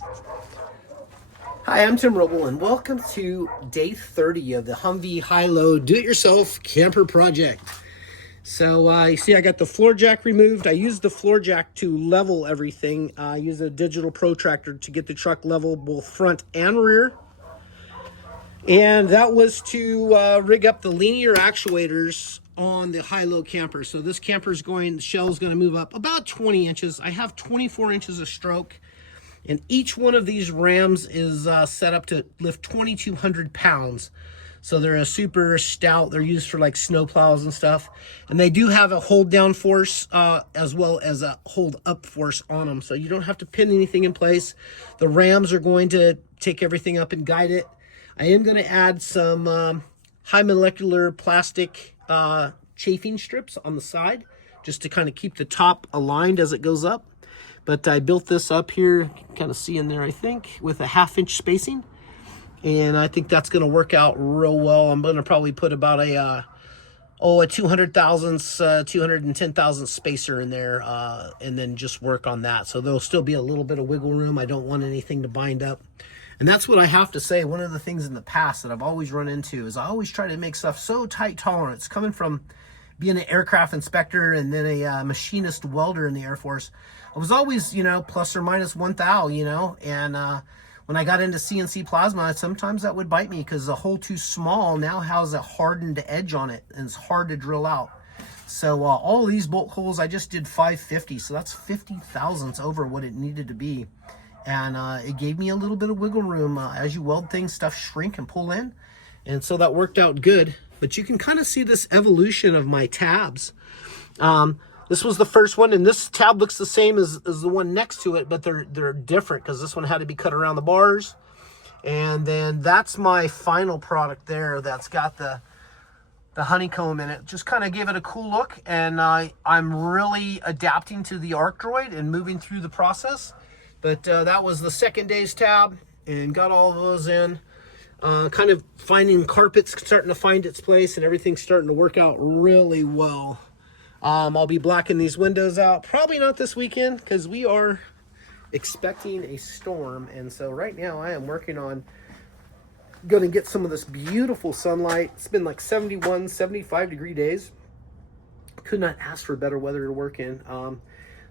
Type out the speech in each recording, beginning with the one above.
Hi, I'm Tim Roble, and welcome to day 30 of the Humvee high-low do-it-yourself camper project. So you see I got the floor jack removed. I used the floor jack to level everything. I used a digital protractor to get the truck level both front and rear. And that was to rig up the linear actuators on the high-low camper. So this camper's the shell's going to move up about 20 inches. I have 24 inches of stroke. And each one of these rams is set up to lift 2,200 pounds. So they're a super stout. They're used for like snow plows and stuff. And they do have a hold down force as well as a hold up force on them. So you don't have to pin anything in place. The rams are going to take everything up and guide it. I am going to add some high molecular plastic chafing strips on the side just to kind of keep the top aligned as it goes up. But I built this up here, you can kind of see in there, I think, with a 1/2 inch spacing. And I think that's going to work out real well. I'm going to probably put about a 200 thousandths, 210 thousandths spacer in there, and then just work on that. So there'll still be a little bit of wiggle room. I don't want anything to bind up. And that's what I have to say. One of the things in the past that I've always run into is I always try to make stuff so tight tolerance. Coming from being an aircraft inspector and then a machinist welder in the Air Force, I was always, plus or minus 1 thou, and when I got into CNC plasma, sometimes that would bite me because the hole too small now has a hardened edge on it and it's hard to drill out. So all of these bolt holes, I just did 550, so that's 50 thousandths over what it needed to be. And it gave me a little bit of wiggle room. As you weld things, stuff shrink and pull in. And so that worked out good. But you can kind of see this evolution of my tabs. This was the first one, and this tab looks the same as the one next to it, but they're different because this one had to be cut around the bars. And then that's my final product there that's got the honeycomb in it. Just kind of give it a cool look, and I'm really adapting to the arc droid and moving through the process. But that was the second day's tab, and got all of those in. Kind of finding carpets starting to find its place, and everything's starting to work out really well. I'll be blacking these windows out. Probably not this weekend because we are expecting a storm. And so right now I am working on going to get some of this beautiful sunlight. It's been like 71, 75 degree days. Could not ask for better weather to work in.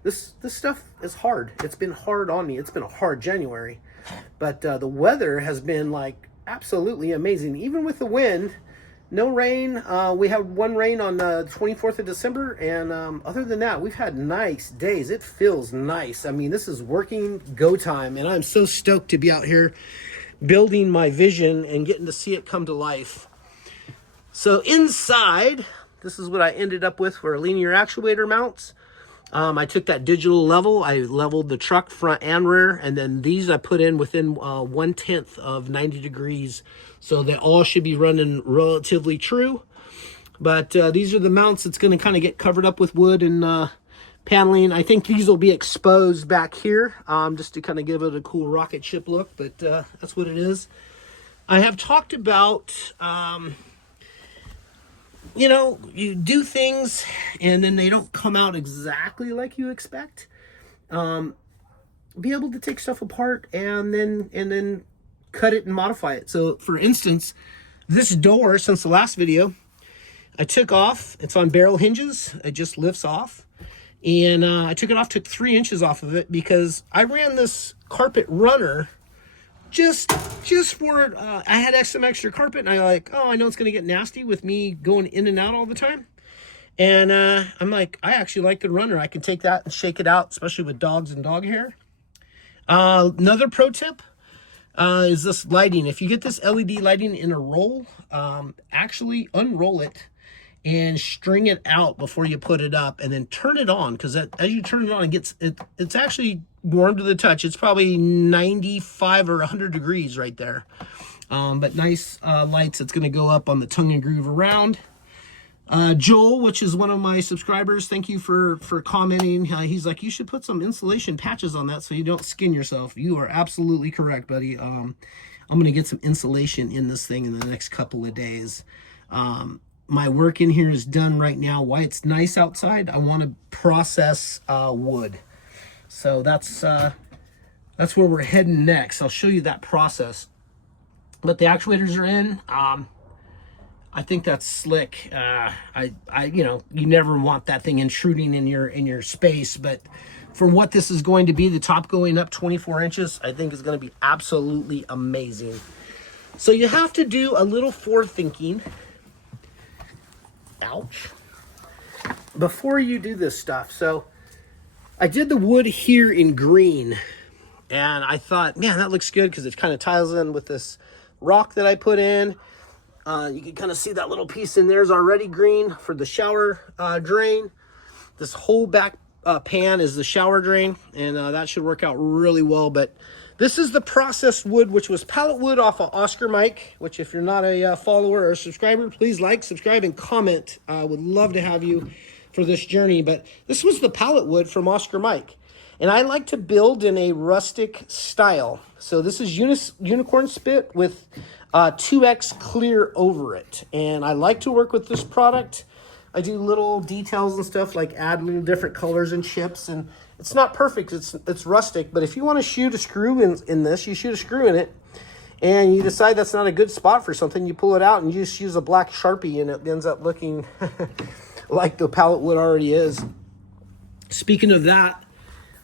This stuff is hard. It's been hard on me. It's been a hard January. But the weather has been like absolutely amazing. Even with the wind. No rain. We had one rain on the 24th of December, and other than that, we've had nice days. It feels nice. I mean, this is working go time, and I'm so stoked to be out here building my vision and getting to see it come to life. So inside, this is what I ended up with for linear actuator mounts. I took that digital level. I leveled the truck front and rear, and then these I put in within 1/10 of 90 degrees. So they all should be running relatively true. But these are the mounts that's going to kind of get covered up with wood and paneling. I think these will be exposed back here just to kind of give it a cool rocket ship look. But that's what it is. I have talked about... you do things and then they don't come out exactly like you expect. Be able to take stuff apart and then cut it and modify it. So for instance, this door, since the last video, I took off. It's on barrel hinges. It just lifts off. And I took it off, took 3 inches off of it because I ran this carpet runner just for I had some extra carpet, and I know it's gonna get nasty with me going in and out all the time. And I'm like, I actually like the runner. I can take that and shake it out, especially with dogs and dog hair. Another pro tip is this lighting. If you get this LED lighting in a roll, actually unroll it and string it out before you put it up, and then turn it on, because as you turn it on, it's actually warm to the touch. It's probably 95 or 100 degrees right there. But nice lights. It's going to go up on the tongue and groove around. Joel, which is one of my subscribers, thank you for commenting. He's like, you should put some insulation patches on that so you don't skin yourself. You are absolutely correct, buddy. I'm going to get some insulation in this thing in the next couple of days. My work in here is done right now. Why it's nice outside, I want to process wood. So that's that's where we're heading next. I'll show you that process. But the actuators are in. I think that's slick. You know, you never want that thing intruding in your space, but for what this is going to be, the top going up 24 inches, I think is going to be absolutely amazing. So you have to do a little forethinking. Ouch. Before you do this stuff. So I did the wood here in green, and I thought, man, that looks good because it kind of ties in with this rock that I put in. You can kind of see that little piece in there is already green for the shower drain. This whole back pan is the shower drain, and that should work out really well. But this is the processed wood, which was pallet wood off of Oscar Mike, which if you're not a follower or a subscriber, please like, subscribe, and comment. I would love to have you for this journey. But this was the pallet wood from Oscar Mike. And I like to build in a rustic style. So this is unicorn spit with 2X clear over it. And I like to work with this product. I do little details and stuff like add little different colors and chips. And it's not perfect, it's rustic. But if you want to shoot a screw in this, you shoot a screw in it. And you decide that's not a good spot for something, you pull it out and you just use a black Sharpie and it ends up looking like the pallet wood already is. Speaking of that,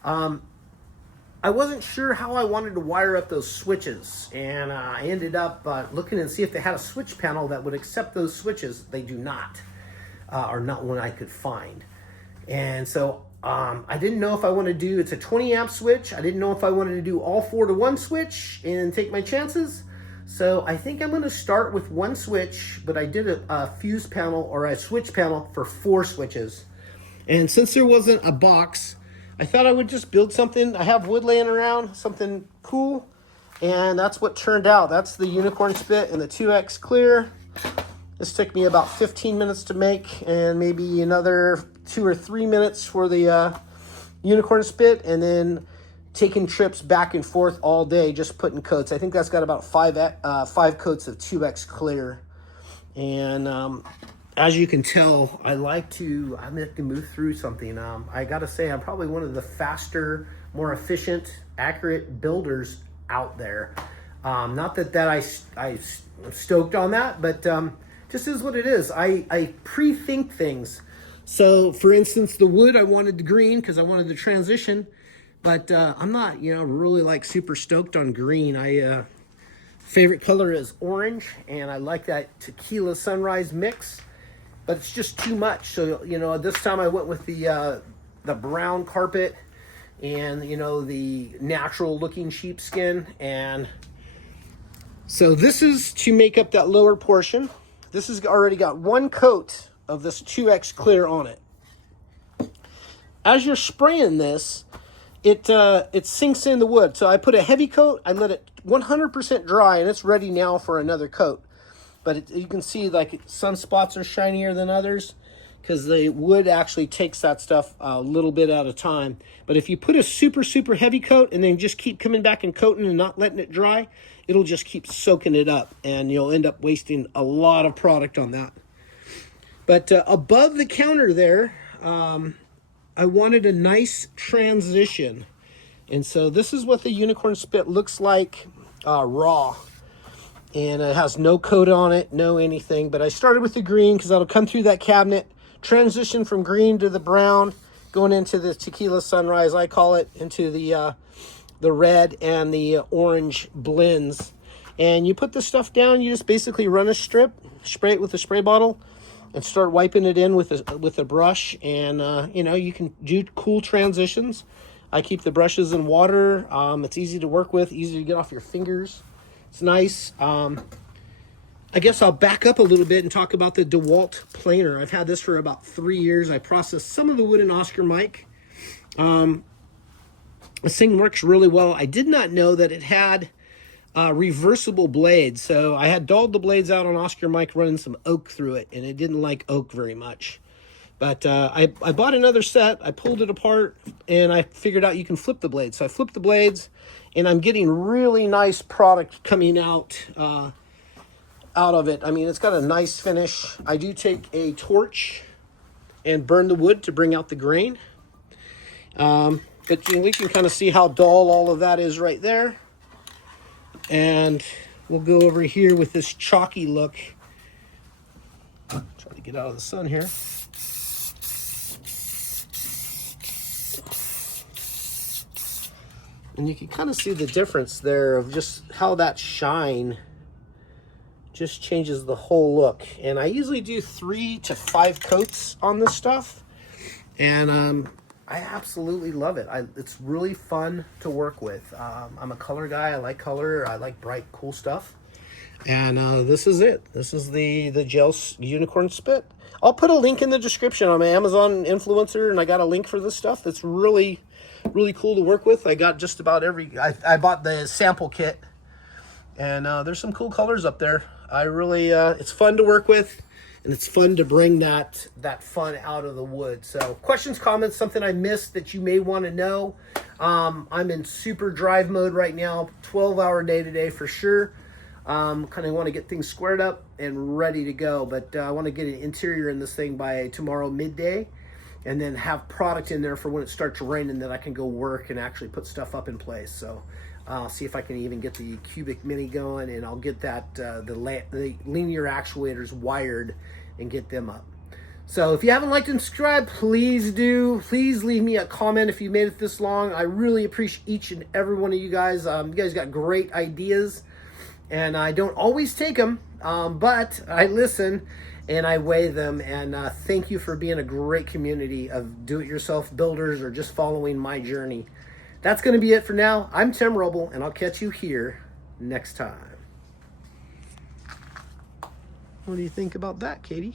I wasn't sure how I wanted to wire up those switches, and I ended up looking and see if they had a switch panel that would accept those switches. They do not, or not one I could find. And so I didn't know if I wanted to do, it's a 20 amp switch. I didn't know if I wanted to do all 4 to 1 switch and take my chances. So I think I'm going to start with 1 switch, but I did a fuse panel or a switch panel for 4 switches. And since there wasn't a box, I thought I would just build something. I have wood laying around, something cool, and that's what turned out. That's the unicorn spit and the 2X clear. This took me about 15 minutes to make, and maybe another 2 or 3 minutes for the unicorn spit, and then taking trips back and forth all day, just putting coats. I think that's got about 5 coats of 2X clear. And as you can tell, I like to move through something. I gotta say, I'm probably one of the faster, more efficient, accurate builders out there. Not that I'm stoked on that, but just is what it is. I pre-think things. So for instance, the wood, I wanted the green because I wanted the transition, but I'm not, really like super stoked on green. Favorite color is orange, and I like that tequila sunrise mix. But it's just too much. So, this time I went with the brown carpet and, the natural looking sheepskin. And so this is to make up that lower portion. This has already got 1 coat of this 2X clear on it. As you're spraying this, it sinks in the wood. So I put a heavy coat, I let it 100% dry, and it's ready now for another coat. But you can see like some spots are shinier than others because the wood actually takes that stuff a little bit at a time. But if you put a super, super heavy coat and then just keep coming back and coating and not letting it dry, it'll just keep soaking it up, and you'll end up wasting a lot of product on that. But above the counter there, I wanted a nice transition. And so this is what the unicorn spit looks like raw. And it has no coat on it, no anything. But I started with the green because that'll come through that cabinet, transition from green to the brown, going into the tequila sunrise, I call it, into the red and the orange blends. And you put the stuff down, you just basically run a strip, spray it with a spray bottle, and start wiping it in with a brush. And, you can do cool transitions. I keep the brushes in water. It's easy to work with, easy to get off your fingers. It's nice. I guess I'll back up a little bit and talk about the DeWalt planer. I've had this for about 3 years. I processed some of the wood in Oscar Mike. This thing works really well. I did not know that it had reversible blades. So I had dulled the blades out on Oscar Mike running some oak through it, and it didn't like oak very much. But I bought another set. I pulled it apart, and I figured out you can flip the blades. So I flipped the blades, and I'm getting really nice product coming out of it. I mean, it's got a nice finish. I do take a torch and burn the wood to bring out the grain. But we can kind of see how dull all of that is right there. And we'll go over here with this chalky look. Try to get out of the sun here. And you can kind of see the difference there of just how that shine just changes the whole look. And I usually do 3 to 5 coats on this stuff. And I absolutely love it. It's really fun to work with. I'm a color guy. I like color. I like bright, cool stuff. And this is it. This is the gel unicorn spit. I'll put a link in the description. I'm an Amazon influencer, and I got a link for this stuff. That's really cool to work with. I got just about I bought the sample kit, and there's some cool colors up there. I really, it's fun to work with, and it's fun to bring that fun out of the wood. So questions, comments, something I missed that you may want to know. I'm in super drive mode right now, 12-hour day today for sure. Kind of want to get things squared up and ready to go, but I want to get an interior in this thing by tomorrow midday, and then have product in there for when it starts raining that I can go work and actually put stuff up in place. So I'll see if I can even get the cubic mini going, and I'll get that the linear actuators wired and get them up. So if you haven't liked and subscribed, please do. Please leave me a comment if you made it this long. I really appreciate each and every one of you guys. You guys got great ideas, and I don't always take them, but I listen and I weigh them. And thank you for being a great community of do-it-yourself builders or just following my journey. That's going to be it for now. I'm Tim Rubble, and I'll catch you here next time. What do you think about that, Katie?